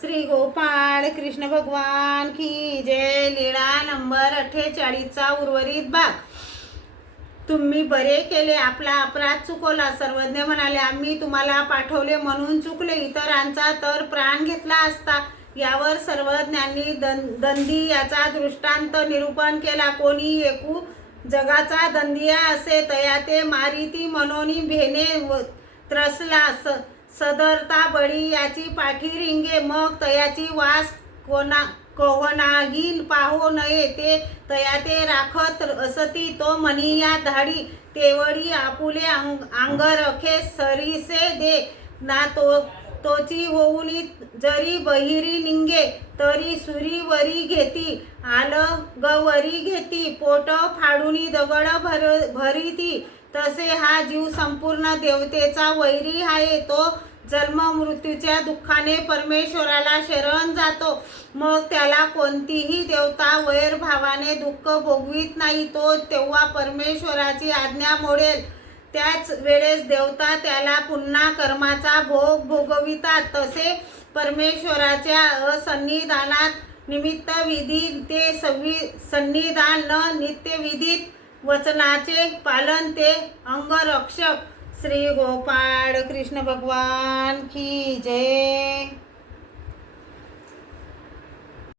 श्री गोपाळ कृष्ण भगवान की जय। लीळा नंबर 48 चा उर्वरित भाग। तुम्ही बरे केले, आपला अपराध चुकवला। सर्वज्ञ म्हणाले, आम्ही तुम्हाला पाठवले म्हणून चुकले, इतरांचा तर प्राण घेतला असता। यावर सर्वज्ञांनी दंदी याचा दृष्टांत निरूपण केला। कोणी एकू जगाचा दंदिया असे, तया ते मारिती मनोनी भेने त्रसला। सदरता बळी याची पाठी रिंगे, मग तयाची वास कोणाही पाहो नये। ते तया ते राखत असती, तो म्हणी या धाडी। तेवढी आपुले अंगरखे सरीसे दे ना, तोची होऊनी जरी बहिरी निंगे, तरी सुरी वरी घेती आलगवरी घेती। पोट फाडूनी दगड भरीती, तसे हा जीव संपूर्ण देवतेचा वैरी आहे। तो जन्म मृत्यूच्या दुःखाने परमेश्वराला शरण जातो, मग त्याला कोणतीही देवता वैरभावाने दुःख भोगवित नाही। तो तेव्हा परमेश्वराची आज्ञा मोडेल, त्याच वेळेस देवता त्याला पुन्हा कर्माचा भोग भोगवितात। तसे परमेश्वराच्या असन्निधानात निमित्त विधी ते सन्निधान न नित्यविधित वचनाचे पालन ते अंगरक्षक। श्री गोपाळ कृष्ण भगवान की जय।